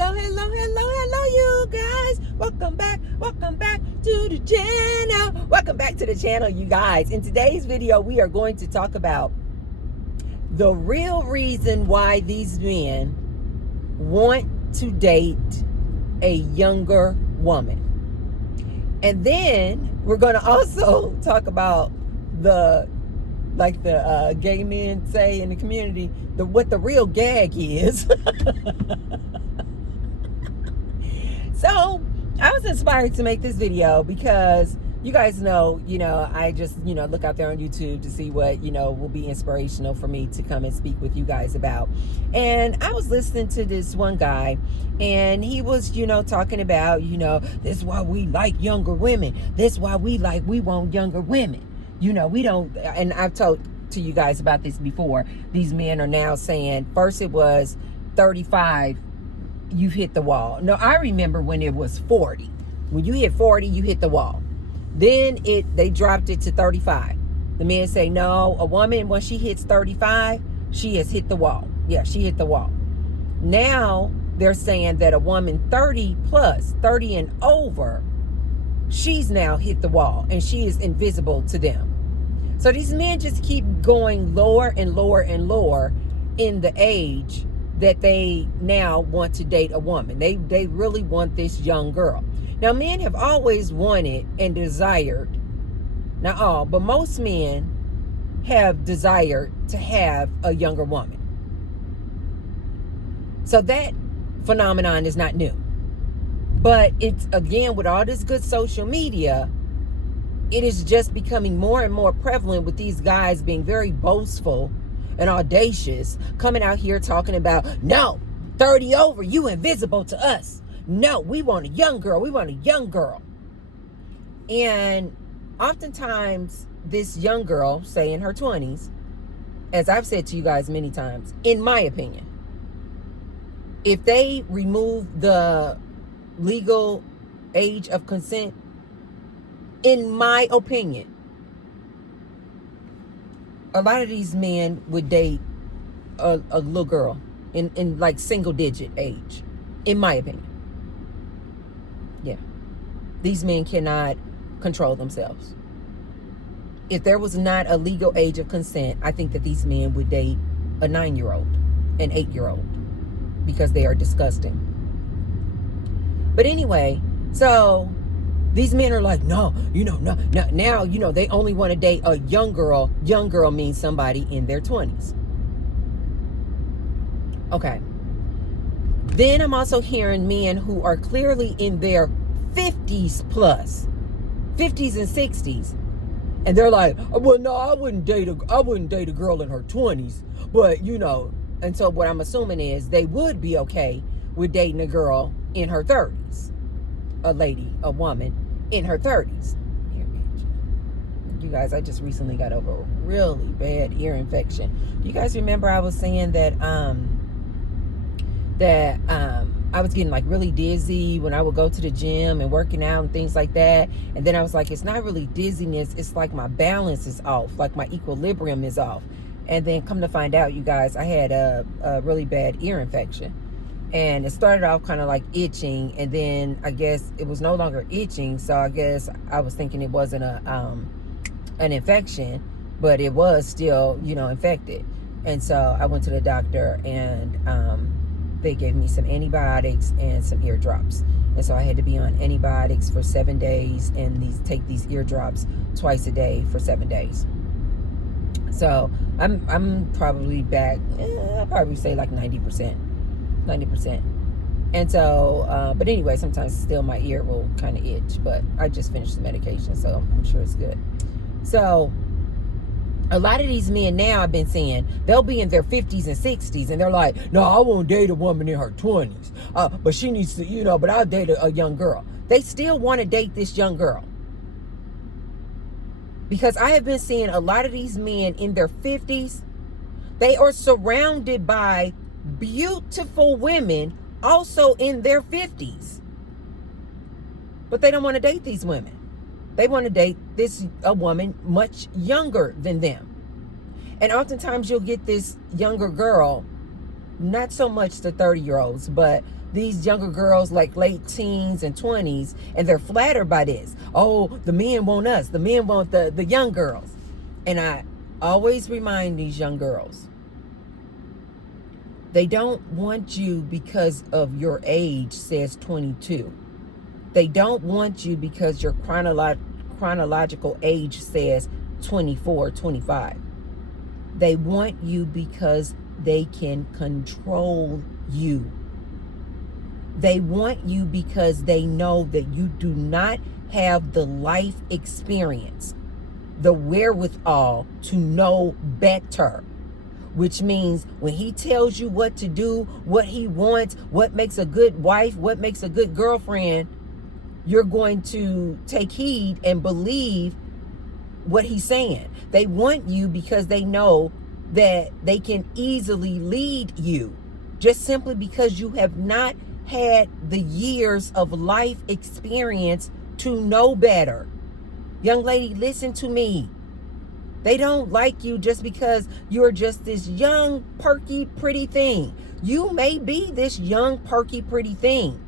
Hello, you guys. Welcome back to the channel. Welcome back to the channel, you guys. In today's video, we are going to talk about the real reason why these men want to date a younger woman. And then we're going to also talk about the gay men say in the community, what the real gag is. So I was inspired to make this video because you guys know, I just, look out there on YouTube to see what, will be inspirational for me to come and speak with you guys about. And I was listening to this one guy, and he was, talking about, this is why we like younger women. This is why we want younger women. We don't, and I've told to you guys about this before. These men are now saying, first it was 35, you've hit the wall. No, I remember when it was 40. When you hit 40, you hit the wall. Then they dropped it to 35. The men say, no, a woman, when she hits 35, she has hit the wall. Yeah, she hit the wall. Now they're saying that a woman 30 plus, 30 and over, she's now hit the wall and she is invisible to them. So these men just keep going lower and lower and lower in the age that they now want to date a woman. They really want this young girl. Now, men have always wanted and desired, not all, but most men have desired to have a younger woman. So that phenomenon is not new. But it's, again, with all this good social media, it is just becoming more and more prevalent with these guys being very boastful and audacious, coming out here talking about, no, 30 over, you invisible to us. No, we want a young girl. We want a young girl. And oftentimes this young girl, say in her 20s, as I've said to you guys many times, in my opinion, if they remove the legal age of consent, in my opinion, a lot of these men would date a little girl in like single digit age, in my opinion. Yeah. These men cannot control themselves. If there was not a legal age of consent, I think that these men would date a 9-year-old, an 8-year-old, because they are disgusting. But anyway, so these men are like, no, now, they only want to date a young girl. Young girl means somebody in their 20s. Okay. Then I'm also hearing men who are clearly in their 50s plus, 50s and 60s. And they're like, well, no, I wouldn't date a girl in her 20s. But, and so what I'm assuming is they would be okay with dating a girl in her 30s. A lady, a woman in her 30s. You guys, I just recently got over a really bad ear infection. Do you guys remember I was saying that I was getting like really dizzy when I would go to the gym and working out and things like that? And then I was like, it's not really dizziness, it's like my balance is off, like my equilibrium is off. And then come to find out, you guys, I had a really bad ear infection. And it started off kind of like itching, and then I guess it was no longer itching. So I guess I was thinking it wasn't an infection, but it was still, infected. And so I went to the doctor, and they gave me some antibiotics and some ear drops. And so I had to be on antibiotics for 7 days and take these ear drops twice a day for 7 days. So I'm probably back, I'll probably say like 90%. And so, but anyway, sometimes still my ear will kind of itch, but I just finished the medication, so I'm sure it's good. So a lot of these men now, I've been seeing, they'll be in their 50s and 60s, and they're like, no, I won't date a woman in her 20s, but she needs to, but I'll date a young girl. They still want to date this young girl. Because I have been seeing a lot of these men in their 50s, they are surrounded by beautiful women also in their 50s. But they don't want to date these women. They want to date a woman much younger than them. And oftentimes you'll get this younger girl not so much the 30-year-olds, but these younger girls like late teens and 20s, and they're flattered by this. Oh, the men want us. The men want the young girls. And I always remind these young girls, they don't want you because of your age says 22. They don't want you because your chronological age says 24, 25. They want you because they can control you. They want you because they know that you do not have the life experience, the wherewithal to know better. Which means when he tells you what to do, what he wants, what makes a good wife, what makes a good girlfriend, you're going to take heed and believe what he's saying. They want you because they know that they can easily lead you, just simply because you have not had the years of life experience to know better. Young lady, listen to me. They don't like you just because you're just this young, perky, pretty thing. You may be this young, perky, pretty thing,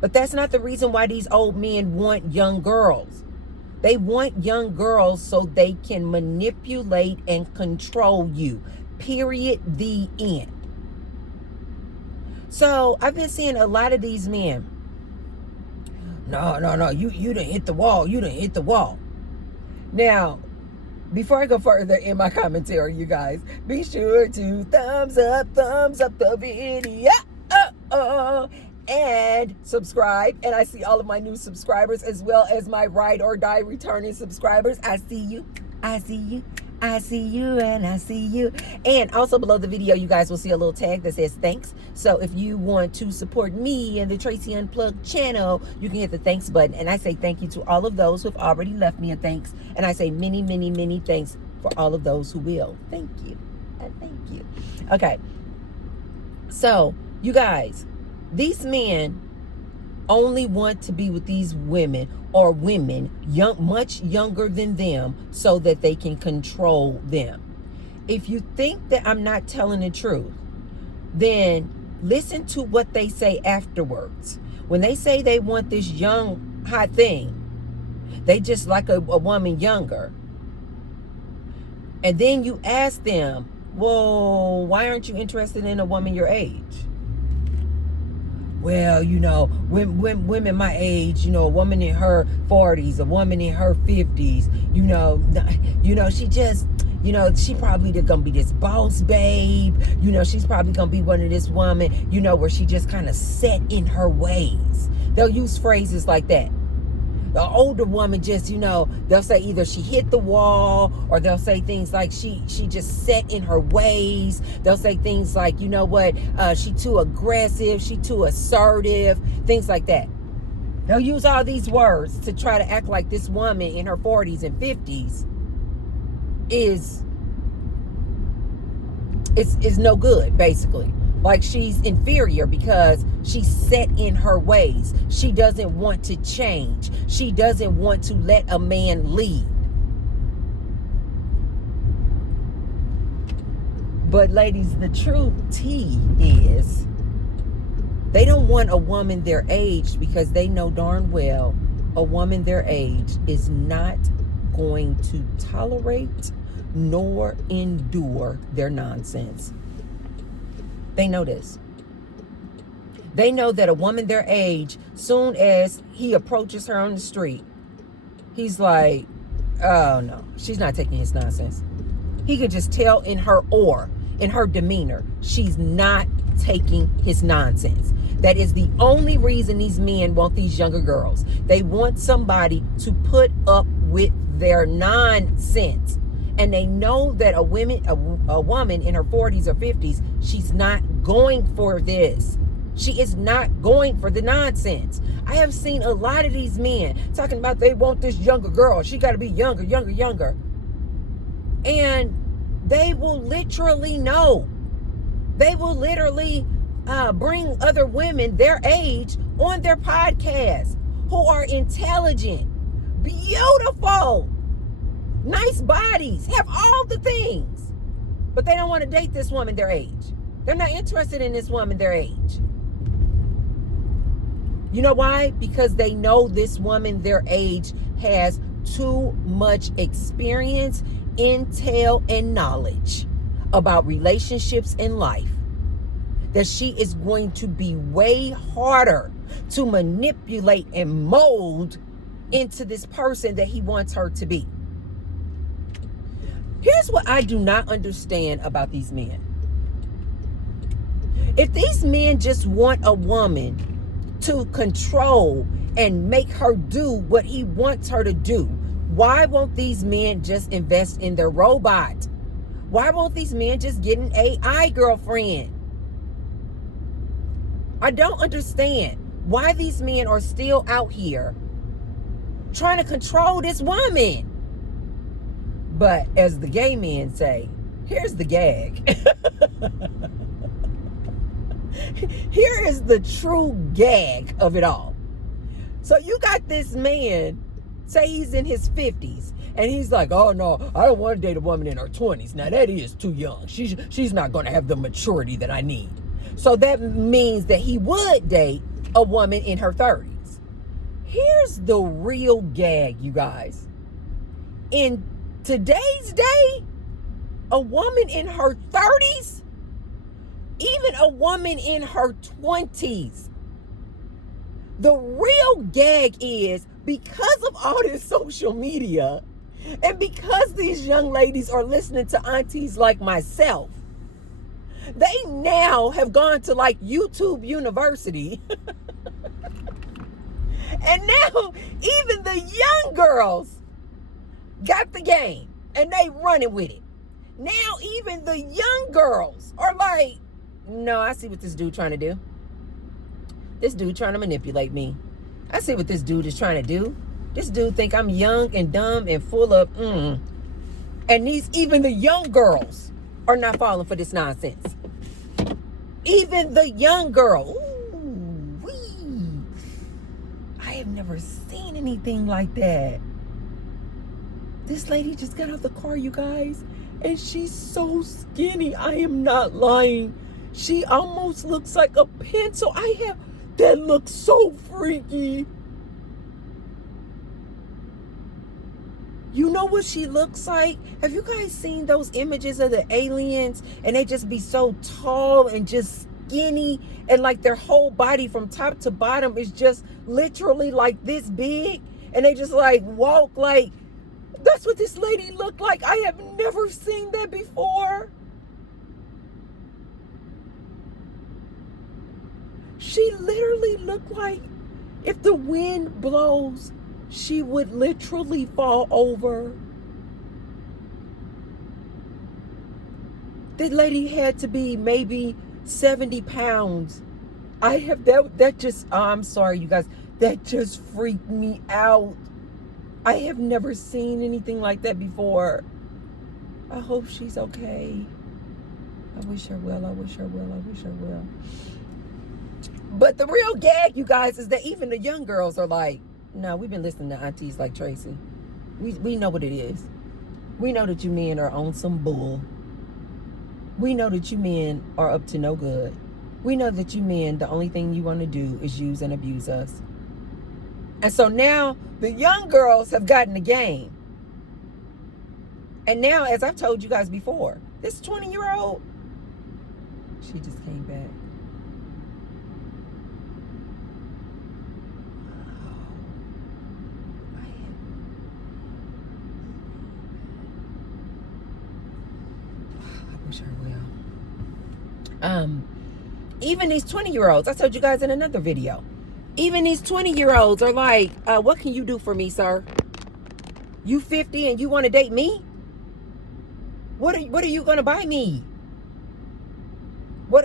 but that's not the reason why these old men want young girls. They want young girls so they can manipulate and control you. Period. The end. So I've been seeing a lot of these men. No, you done hit the wall. You done hit the wall. Now, before I go further in my commentary, you guys, be sure to thumbs up the video. And subscribe. And I see all of my new subscribers as well as my ride or die returning subscribers. I see you. I see you. I see you and I see you. And also below the video, you guys will see a little tag that says thanks. So if you want to support me and the Tracy Unplugged channel, you can hit the thanks button. And I say thank you to all of those who have already left me a thanks. And I say many, many, many thanks for all of those who will. Thank you. And thank you. Okay. So you guys, these men only want to be with these women or women much younger than them so that they can control them. If you think that I'm not telling the truth, then listen to what they say afterwards. When they say they want this young hot thing, they just like a woman younger. And then you ask them, well, why aren't you interested in a woman your age? Well, women my age, a woman in her 40s, a woman in her 50s, she just, she probably gonna be this boss babe. She's probably gonna be one of this woman, where she just kind of set in her ways. They'll use phrases like that. The older woman just, they'll say either she hit the wall, or they'll say things like she just set in her ways. They'll say things like, she too aggressive, she too assertive, things like that. They'll use all these words to try to act like this woman in her 40s and 50s is no good, basically. Like she's inferior because she's set in her ways. She doesn't want to change. She doesn't want to let a man lead. But ladies, the true tea is they don't want a woman their age because they know darn well a woman their age is not going to tolerate nor endure their nonsense. They know this. They know that a woman their age, soon as he approaches her on the street, he's like, oh no, she's not taking his nonsense. He could just tell in her aura, in her demeanor, she's not taking his nonsense. That is the only reason these men want these younger girls. They want somebody to put up with their nonsense. And they know that a woman in her 40s or 50s, she's not going for this. She is not going for the nonsense. I have seen a lot of these men talking about they want this younger girl. She got to be younger. And they will literally know. They will literally bring other women their age on their podcast who are intelligent, beautiful, nice bodies, have all the things, but they don't want to date this woman their age. They're not interested in this woman their age. You know why? Because they know this woman their age has too much experience, intel, and knowledge about relationships in life, that she is going to be way harder to manipulate and mold into this person that he wants her to be. Here's what I do not understand about these men. If these men just want a woman to control and make her do what he wants her to do, why won't these men just invest in their robot? Why won't these men just get an AI girlfriend? I don't understand why these men are still out here trying to control this woman. But as the gay men say, here's the gag. Here is the true gag of it all. So you got this man, say he's in his 50s, and he's like, oh no, I don't want to date a woman in her 20s. Now that is too young. She's not going to have the maturity that I need. So that means that he would date a woman in her 30s. Here's the real gag, you guys. In today's day, a woman in her 30s, even a woman in her 20s, the real gag is, because of all this social media and because these young ladies are listening to aunties like myself, they now have gone to like YouTube University. And now even the young girls got the game and they running with it. Now even the young girls are like, no, I see what this dude trying to do. This dude trying to manipulate me. I see what this dude is trying to do. This dude think I'm young and dumb and full of And even the young girls are not falling for this nonsense. Even the young girl. Ooh, wee. I have never seen anything like that. This lady just got out the car, you guys, and she's so skinny. I am not lying. She almost looks like a pencil. That looks so freaky. You know what she looks like? Have you guys seen those images of the aliens? And they just be so tall and just skinny. And like their whole body from top to bottom is just literally like this big. And they just like walk like, that's what this lady looked like. I have never seen that before. She literally looked like if the wind blows, she would literally fall over. That lady had to be maybe 70 pounds. I'm sorry, you guys. That just freaked me out. I have never seen anything like that before. I hope she's okay. I wish her well. But the real gag, you guys, is that even the young girls are like, no, we've been listening to aunties like Tracy. We know what it is. We know that you men are on some bull. We know that you men are up to no good. We know that you men, the only thing you want to do is use and abuse us. And so now the young girls have gotten the game. And now, as I've told you guys before, this 20-year-old, she just came back. Even these 20-year-olds, I told you guys in another video, even these 20-year-olds are like, what can you do for me, sir? You 50 and you want to date me? What are you going to buy me?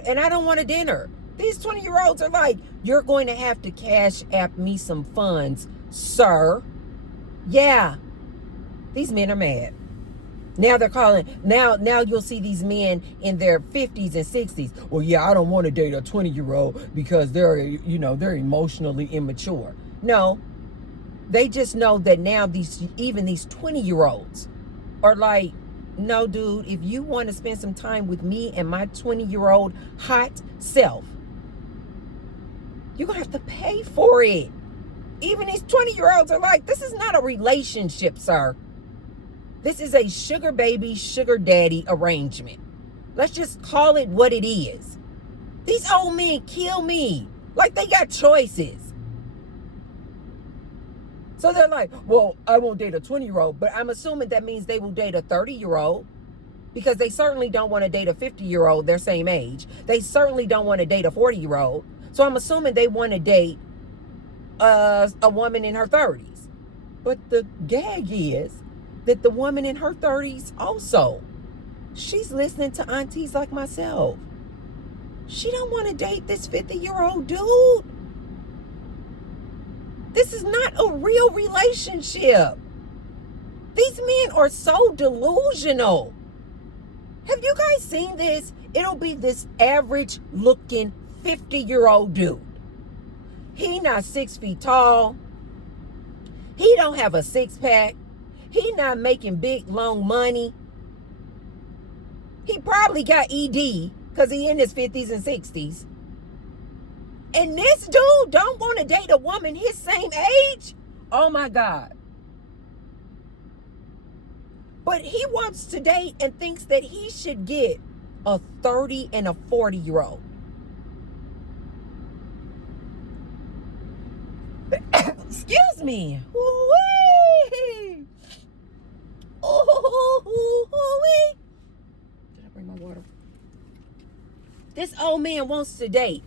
And I don't want a dinner. These 20-year-olds are like, you're going to have to cash app me some funds, sir. Yeah. These men are mad. Now they're calling, now you'll see these men in their 50s and 60s. Well, yeah, I don't want to date a 20-year-old because they're emotionally immature. No, they just know that now even these 20-year-olds are like, No, dude, if you want to spend some time with me and my 20-year-old hot self, you're going to have to pay for it. Even these 20-year-olds are like, this is not a relationship, sir. This is a sugar baby, sugar daddy arrangement. Let's just call it what it is. These old men kill me. Like they got choices. So they're like, well, I won't date a 20-year-old, but I'm assuming that means they will date a 30-year-old because they certainly don't want to date a 50-year-old their same age. They certainly don't want to date a 40-year-old. So I'm assuming they want to date a woman in her 30s. But the gag is that the woman in her 30s also, she's listening to aunties like myself. She don't want to date this 50-year-old dude. This is not a real relationship. These men are so delusional. Have you guys seen this? It'll be this average looking 50-year-old dude. He not 6 feet tall. He don't have a six-pack. He not making big, long money. He probably got ED because he in his 50s and 60s. And this dude don't want to date a woman his same age? Oh my God. But he wants to date and thinks that he should get a 30 and a 40-year-old. Excuse me. Ooh-wee. Ooh-wee. Did I bring my water? This old man wants to date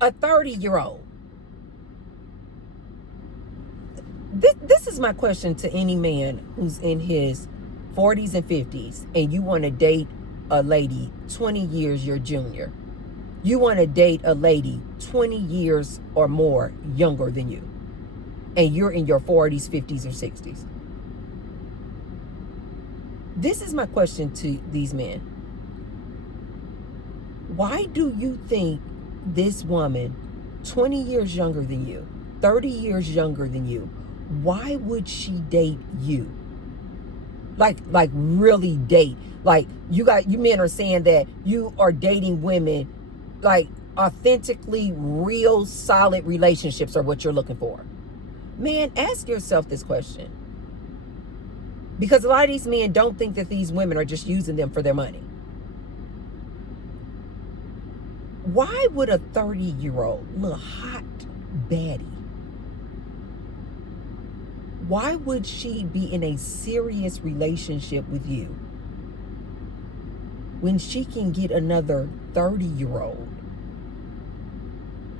a 30-year-old. This is my question to any man who's in his 40s and 50s and you want to date a lady 20 years your junior. You want to date a lady 20 years or more younger than you. And you're in your 40s, 50s, or 60s. This is my question to these men. Why do you think this woman, 20 years younger than you, 30 years younger than you, why would she date you? Like really date. Like you men are saying that you are dating women, like authentically real solid relationships are what you're looking for. Man, ask yourself this question. Because a lot of these men don't think that these women are just using them for their money. Why would a 30-year-old, little hot baddie, why would she be in a serious relationship with you when she can get another 30-year-old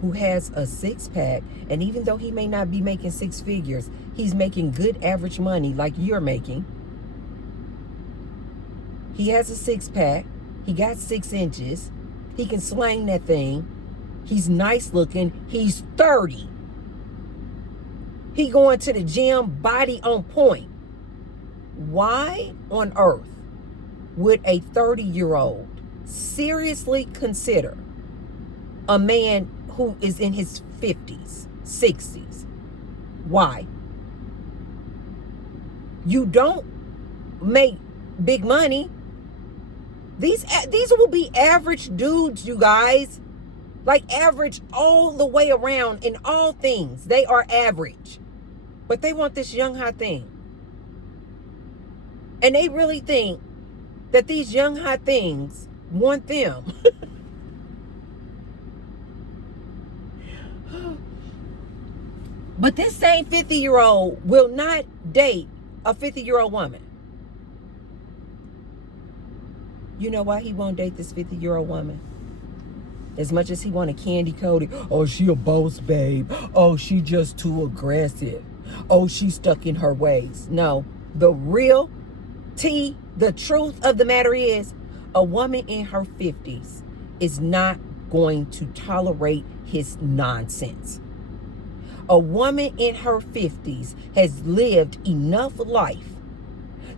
who has a six-pack, and even though he may not be making six figures, he's making good average money like you're making. He has a six-pack. He got 6 inches. He can slang that thing. He's nice looking. He's 30. He going to the gym, body on point. Why on earth would a 30-year-old seriously consider a man who is in his 50s, 60s? Why? You don't make big money. These will be average dudes, you guys. Like average all the way around in all things. They are average. But they want this young hot thing. And they really think that these young hot things want them. But this same 50-year-old will not date a 50-year-old woman. You know why he won't date this 50-year-old woman? As much as he want to candy coat it. Oh, she a boss babe. Oh, she just too aggressive. Oh, she's stuck in her ways. No, the real tea, the truth of the matter is, a woman in her 50s is not going to tolerate his nonsense. A woman in her 50s has lived enough life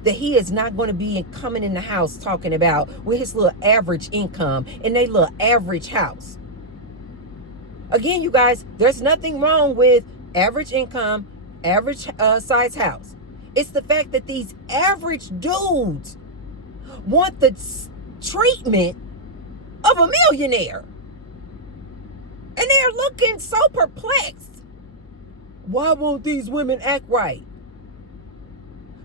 that he is not going to be coming in the house talking about with his little average income in their little average house. Again, you guys, there's nothing wrong with average income, average size house. It's the fact that these average dudes want the treatment of a millionaire. And they're looking so perplexed. Why won't these women act right?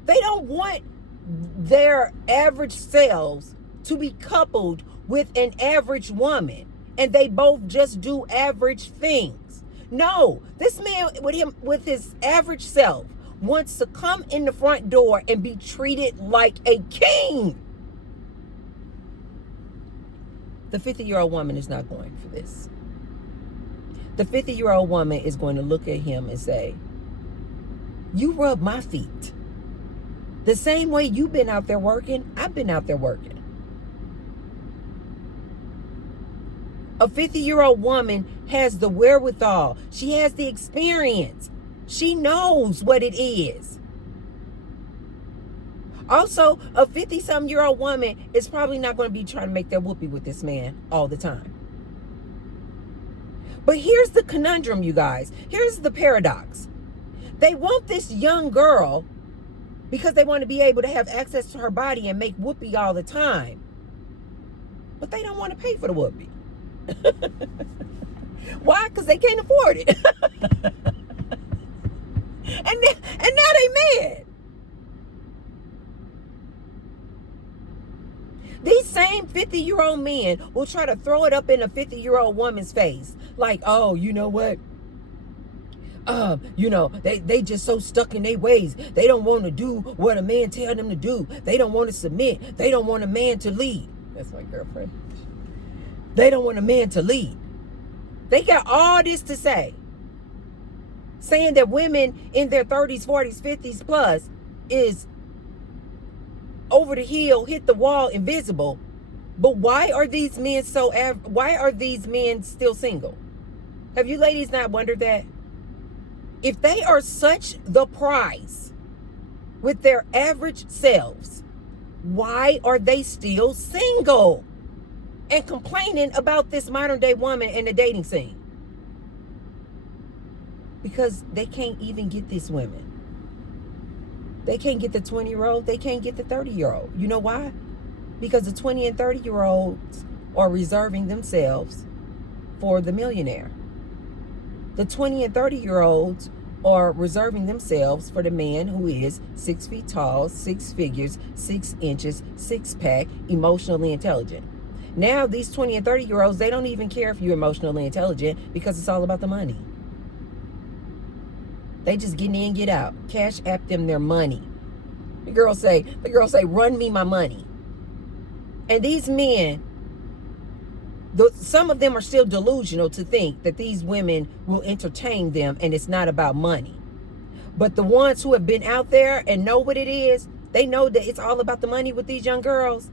They don't want their average selves to be coupled with an average woman, and they both just do average things. No, this man with his average self wants to come in the front door and be treated like a king. The 50-year-old woman is not going for this. The 50-year-old woman is going to look at him and say, you rub my feet. The same way you've been out there working, I've been out there working. A 50-year-old woman has the wherewithal. She has the experience. She knows what it is. Also, a 50-something-year-old woman is probably not going to be trying to make their whoopee with this man all the time. But here's the conundrum, you guys. Here's the paradox. They want this young girl because they want to be able to have access to her body and make whoopee all the time. But they don't want to pay for the whoopee. Why? Because they can't afford it. and now they mad. These same 50-year-old men will try to throw it up in a 50-year-old woman's face. Like, oh, you know what? They just so stuck in their ways. They don't want to do what a man tell them to do. They don't want to submit. They don't want a man to lead. That's my girlfriend. They don't want a man to lead. They got all this to say. Saying that women in their 30s, 40s, 50s plus is over the hill, hit the wall, invisible. But why are these men why are these men still single? Have you ladies not wondered that? If they are such the prize with their average selves, why are they still single and complaining about this modern day woman in the dating scene? Because they can't even get these women. They can't get the 20-year-old. They can't get the 30-year-old. You know why? Because the 20 and 30-year-olds are reserving themselves for the millionaire. The 20 and 30-year-olds are reserving themselves for the man who is 6 feet tall, 6 figures, 6 inches, 6-pack, emotionally intelligent. Now, these 20 and 30-year-olds, they don't even care if you're emotionally intelligent because it's all about the money. They just get in, get out. Cash app them their money. The girl say, run me my money. And these men, some of them are still delusional to think that these women will entertain them and it's not about money. But the ones who have been out there and know what it is, they know that it's all about the money with these young girls.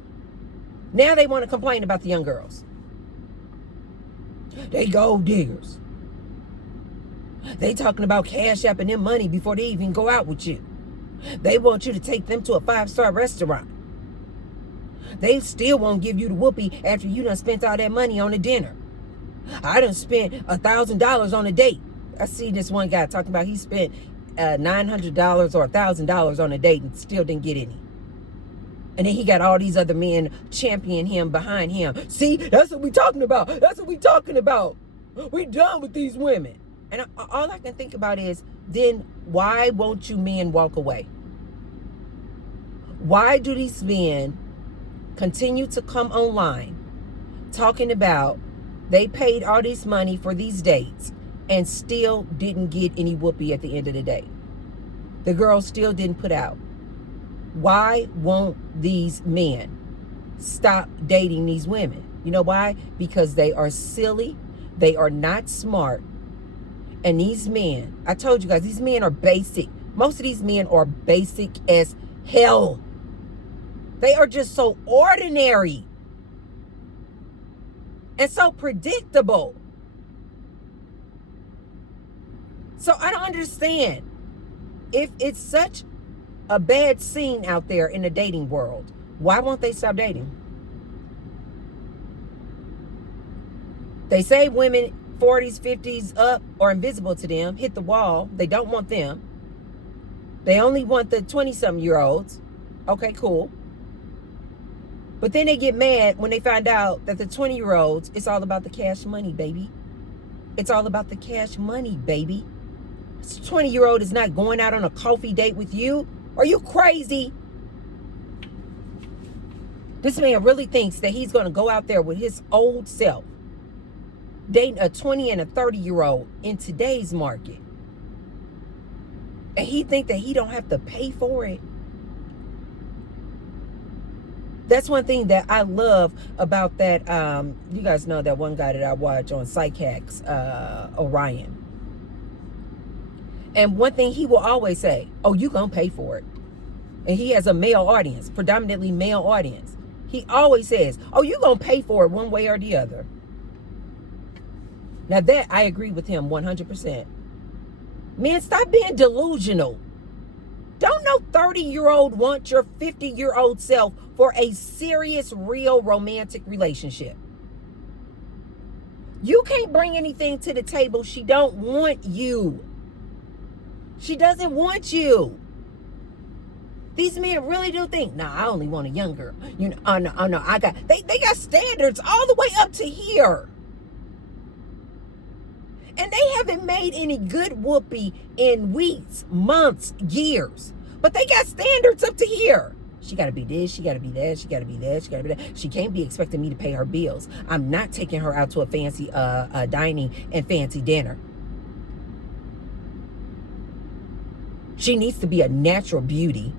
Now they want to complain about the young girls. They gold diggers. They talking about cash apping them money before they even go out with you. They want you to take them to a 5-star restaurant. They still won't give you the whoopee after you done spent all that money on a dinner. I done spent $1,000 on a date. I see this one guy talking about he spent $900 or $1,000 on a date and still didn't get any. And then he got all these other men championing him behind him. See, that's what we talking about. That's what we talking about. We done with these women. And all I can think about is, then why won't you men walk away? Why do these men continue to come online talking about they paid all this money for these dates and still didn't get any whoopee at the end of the day? The girl still didn't put out. Why won't these men stop dating these women? You know why? Because they are silly. They are not smart. And these men, I told you guys, these men are basic. Most of these men are basic as hell. They are just so ordinary and so predictable. So I don't understand. If it's such a bad scene out there in the dating world, why won't they stop dating? They say women 40s, 50s up are invisible to them, hit the wall. They don't want them. They only want the 20-something-year-olds. Okay, cool. But then they get mad when they find out that the 20-year-olds, it's all about the cash money, baby. It's all about the cash money, baby. This 20-year-old is not going out on a coffee date with you. Are you crazy? This man really thinks that he's going to go out there with his old self, dating a 20 and a 30-year-old in today's market. And he think that he don't have to pay for it. That's one thing that I love about that. You guys know that one guy that I watch on Psych Hacks, Orion. And one thing he will always say, oh, you gonna pay for it. And he has a male audience, predominantly male audience. He always says, oh, you gonna pay for it one way or the other. Now that I agree with him 100%. Man, stop being delusional. Don't no 30-year-old want your 50-year-old self for a serious, real romantic relationship. You can't bring anything to the table. She don't want you. She doesn't want you. These men really do think, nah, I only want a young girl. You know, oh no, they got standards all the way up to here. And they haven't made any good whoopee in weeks, months, years. But they got standards up to here. She got to be this, she got to be that, she got to be that, she got to be that. She can't be expecting me to pay her bills. I'm not taking her out to a fancy dining and fancy dinner. She needs to be a natural beauty.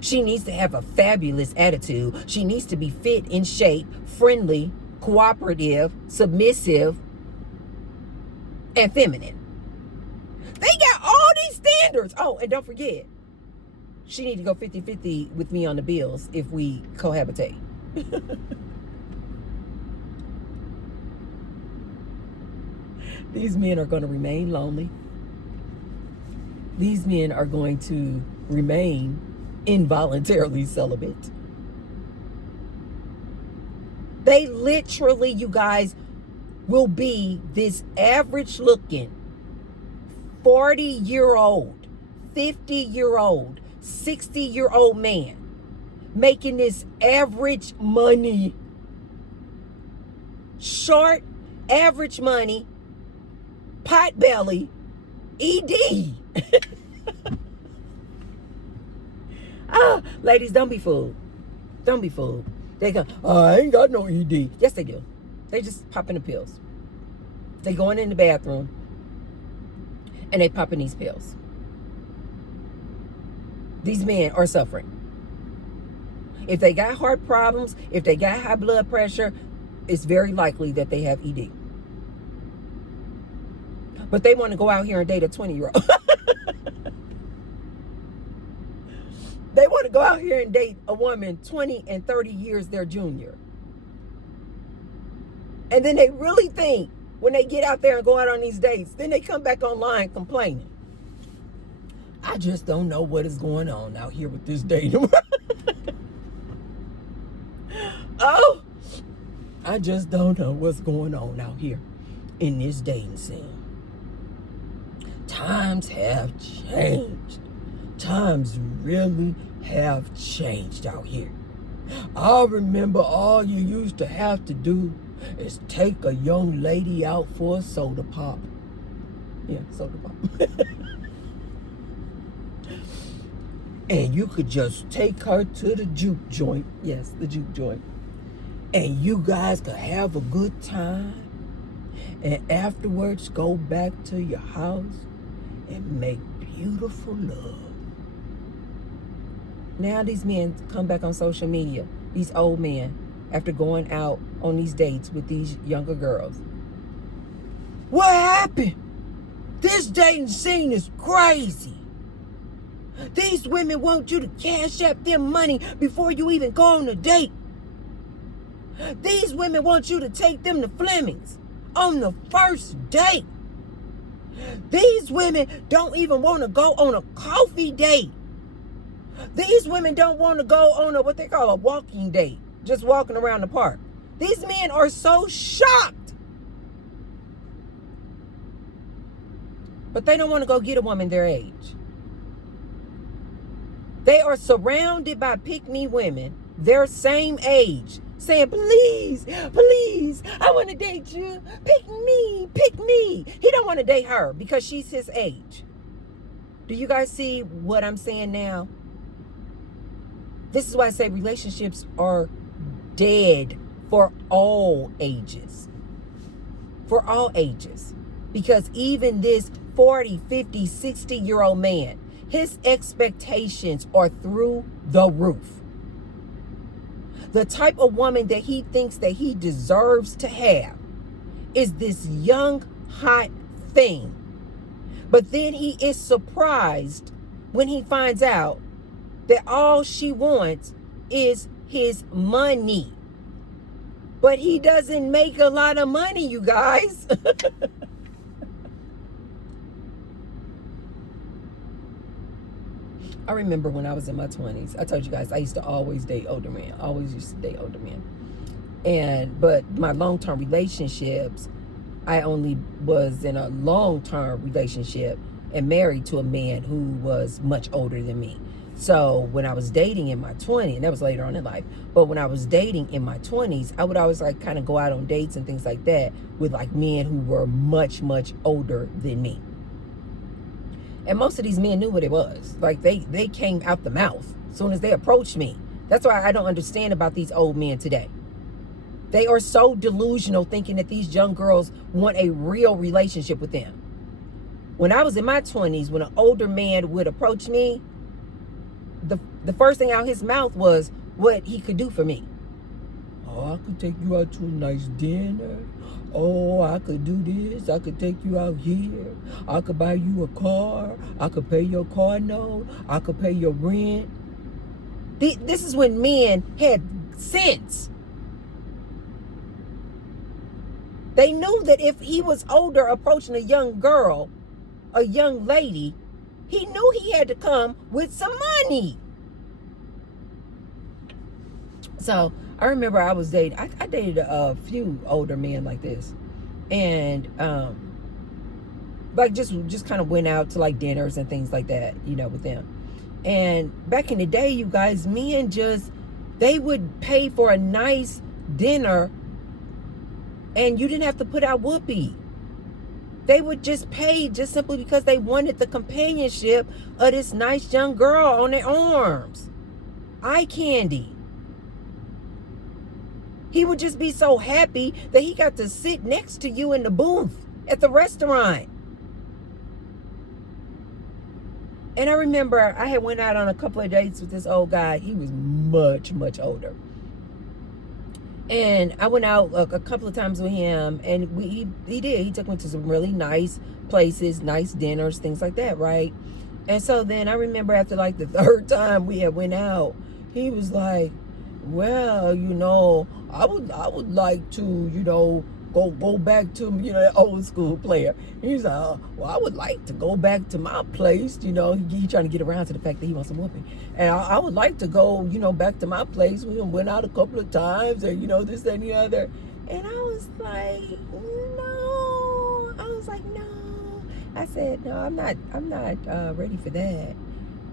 She needs to have a fabulous attitude. She needs to be fit, in shape, friendly, cooperative, submissive, and feminine. They got all these standards. Oh, and don't forget, she need to go 50-50 with me on the bills if we cohabitate. These men are going to remain lonely. These men are going to remain involuntarily celibate. They literally, you guys, will be this average looking 40-year-old, 50-year-old, 60-year-old man making this average money, short, average money, pot belly, ED. Ladies, don't be fooled. Don't be fooled. They go, oh, I ain't got no ED. Yes, they do. They just popping the pills. They going in the bathroom and they popping these pills. These men are suffering. If they got heart problems, if they got high blood pressure, it's very likely that they have ED. But they want to go out here and date a 20-year-old. They want to go out here and date a woman 20 and 30 years their junior. And then they really think when they get out there and go out on these dates, then they come back online complaining. I just don't know what is going on out here with this dating. Oh, I just don't know what's going on out here in this dating scene. Times have changed. Times really have changed out here. I remember all you used to have to do is take a young lady out for a soda pop. Yeah, soda pop. And you could just take her to the juke joint. Yes, the juke joint. And you guys could have a good time. And afterwards go back to your house and make beautiful love. Now these men come back on social media, these old men, after going out on these dates with these younger girls. What happened? This dating scene is crazy. These women want you to cash out them money before you even go on a date. These women want you to take them to Fleming's on the first date. These women don't even want to go on a coffee date. These women don't want to go on what they call a walking date, just walking around the park. These men are so shocked. But they don't want to go get a woman their age. They are surrounded by pick-me women, their same age, saying, please, please, I want to date you. Pick me, pick me. He don't want to date her because she's his age. Do you guys see what I'm saying now? This is why I say relationships are dead for all ages. For all ages. Because even this 40, 50, 60-year-old man, his expectations are through the roof. The type of woman that he thinks that he deserves to have is this young, hot thing. But then he is surprised when he finds out that all she wants is his money. But he doesn't make a lot of money, you guys. I remember when I was in my 20s, I told you guys I used to always date older men. Always used to date older men. But my long-term relationships, I only was in a long-term relationship and married to a man who was much older than me. So when I was dating in my 20s, and that was later on in life, but when I was dating in my 20s, I would always like kind of go out on dates and things like that with like men who were much, much older than me. And most of these men knew what it was. Like they came out the mouth as soon as they approached me. That's why I don't understand about these old men today. They are so delusional thinking that these young girls want a real relationship with them. When I was in my 20s, when an older man would approach me, the first thing out his mouth was what he could do for me. Oh, I could take you out to a nice dinner. Oh, I could do this. I could take you out here. I could buy you a car. I could pay your car note. I could pay your rent. This is when men had sense. They knew that if he was older approaching a young girl, a young lady, he knew he had to come with some money. So I remember I was dating, I dated a few older men like this. And like just kind of went out to like dinners and things like that, you know, with them. And back in the day, you guys, men they would pay for a nice dinner and you didn't have to put out whoopee. They would just pay just simply because they wanted the companionship of this nice young girl on their arms. Eye candy. He would just be so happy that he got to sit next to you in the booth at the restaurant. And I remember I had went out on a couple of dates with this old guy. He was much, much older. And I went out a couple of times with him, and he took me to some really nice places, nice dinners, things like that, right? And so then I remember after like the third time we had went out, he was like, well, you know, I would like to, you know, go back to, you know, that old school player. He's like, well, I would like to go back to my place, you know. He trying to get around to the fact that he wants some whooping. And I would like to go, you know, back to my place. We went out a couple of times and, you know, this, that, and the other. And I was like, no. I said, no, I'm not ready for that.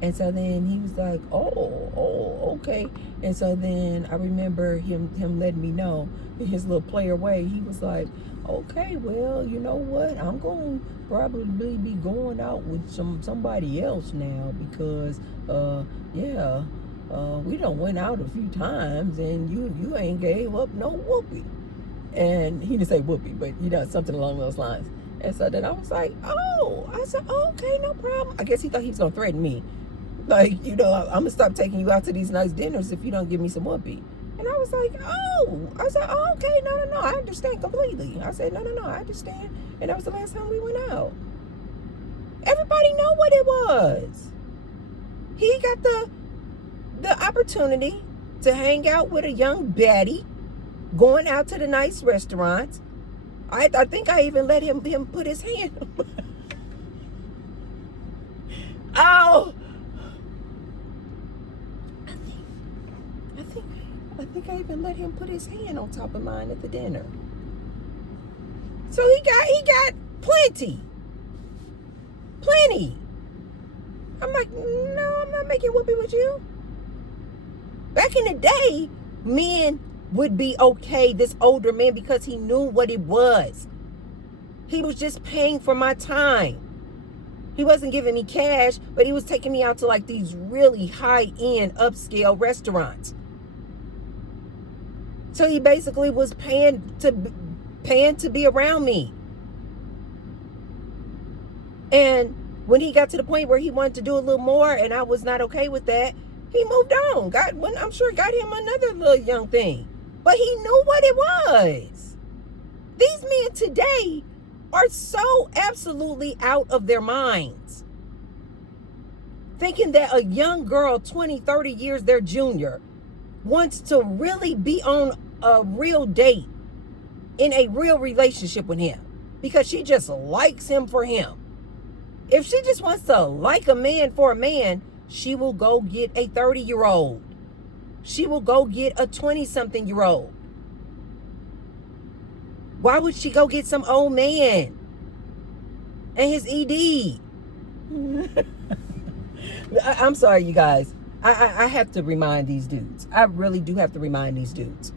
And so then he was like, oh, okay. And so then I remember him letting me know in his little player way. He was like, okay, well, you know what? I'm going to probably be going out with somebody else now because, we done went out a few times and you ain't gave up no whoopee. And he didn't say whoopee, but, you know, something along those lines. And so then I was like, I said, okay, no problem. I guess he thought he was going to threaten me. Like, you know, I'm going to stop taking you out to these nice dinners if you don't give me some whoopee. And I was like, I said, okay, no, I understand completely. I said, no, I understand. And that was the last time we went out. Everybody know what it was. He got the opportunity to hang out with a young baddie, going out to the nice restaurants. I think I even let him put his hand on I think I even let him put his hand on top of mine at the dinner. So he got plenty. I'm like, no, I'm not making whoopee with you. Back in the day, men would be okay, this older man, because he knew what it was. He was just paying for my time. He wasn't giving me cash, but he was taking me out to like these really high-end upscale restaurants. So he basically was paying to be around me. And when he got to the point where he wanted to do a little more and I was not okay with that, he moved on. I'm sure got him another little young thing. But he knew what it was. These men today are so absolutely out of their minds. Thinking that a young girl, 20, 30 years their junior, wants to really be on a real date, in a real relationship with him, because she just likes him for him. If she just wants to like a man for a man, she will go get a 30-year-old. She will go get a 20-something-year-old. Why would she go get some old man and his ED? I'm sorry, you guys. I have to remind these dudes. I really do have to remind these dudes.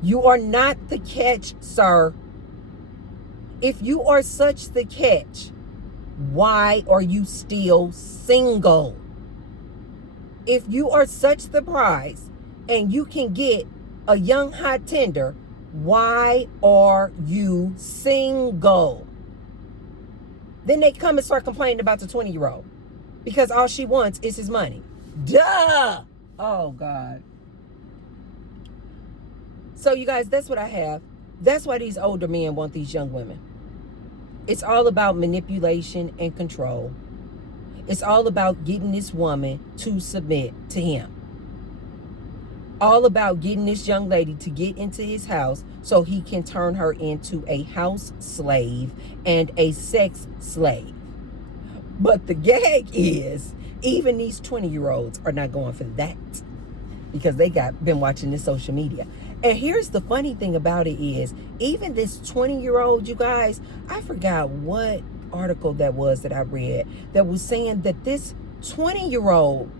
You are not the catch, sir. If you are such the catch, why are you still single? If you are such the prize and you can get a young hot tender, why are you single? Then they come and start complaining about the 20-year-old because all she wants is his money. Duh! Oh, God. So, you guys, that's what I have. That's why these older men want these young women. It's all about manipulation and control. It's all about getting this woman to submit to him. All about getting this young lady to get into his house so he can turn her into a house slave and a sex slave. But the gag is, even these 20-year-olds are not going for that because they been watching this social media. And here's the funny thing about it is, even this 20-year-old, you guys, I forgot what article that was that I read that was saying that this 20-year-old,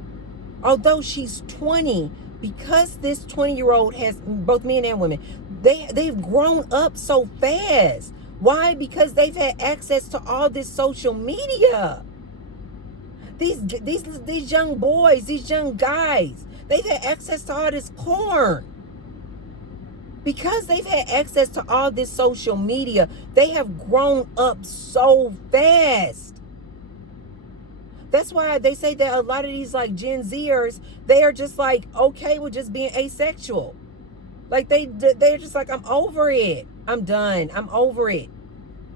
although she's 20, because this 20-year-old has, both men and women, they've grown up so fast. Why? Because they've had access to all this social media. These young boys, these young guys, they've had access to all this porn. Because they've had access to all this social media, they have grown up so fast. That's why they say that a lot of these like Gen Zers, they are just like okay with just being asexual. Like they're just like, I'm over it. I'm done. I'm over it.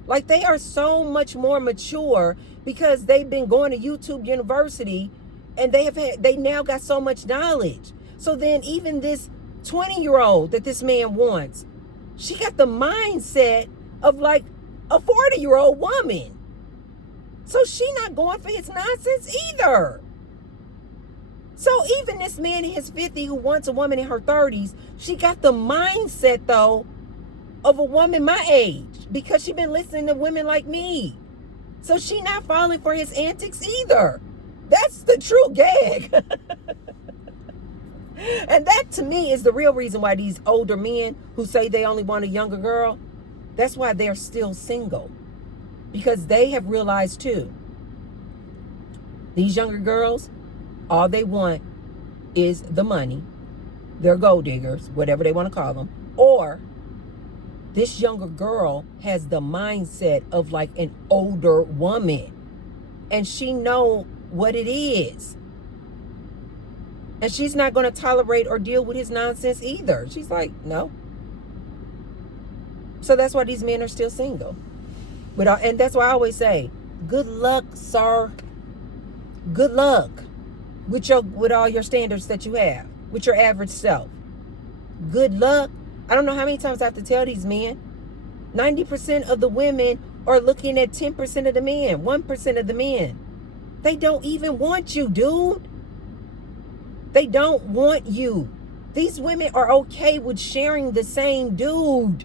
Like they are so much more mature because they've been going to YouTube University and they now got so much knowledge. So then even this 20-year-old that this man wants, she got the mindset of like a 40-year-old woman. So she not going for his nonsense either. So even this man in his 50s who wants a woman in her 30s, she got the mindset though of a woman my age because she been listening to women like me. So she not falling for his antics either. That's the true gag. And that to me is the real reason why these older men who say they only want a younger girl, that's why they're still single. Because they have realized too, these younger girls, all they want is the money. They're gold diggers, whatever they want to call them. Or this younger girl has the mindset of like an older woman. And she know what it is. And she's not going to tolerate or deal with his nonsense either. She's like, no. So that's why these men are still single. And that's why I always say, good luck, sir. Good luck with all your standards that you have, with your average self. Good luck. I don't know how many times I have to tell these men. 90% of the women are looking at 10% of the men, 1% of the men. They don't even want you, dude. They don't want you. These women are okay with sharing the same dude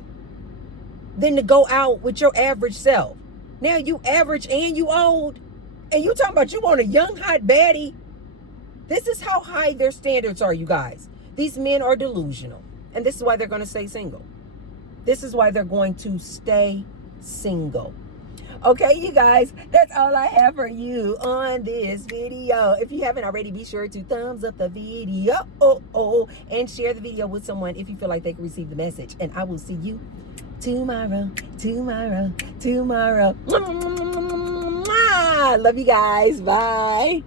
than to go out with your average self. Now you average and you old. And you talking about you want a young hot baddie? This is how high their standards are, you guys. These men are delusional. And this is why they're going to stay single. This is why they're going to stay single. Okay, you guys, that's all I have for you on this video. If you haven't already, be sure to thumbs up the video and share the video with someone if you feel like they can receive the message. And I will see you tomorrow. Love you guys. Bye.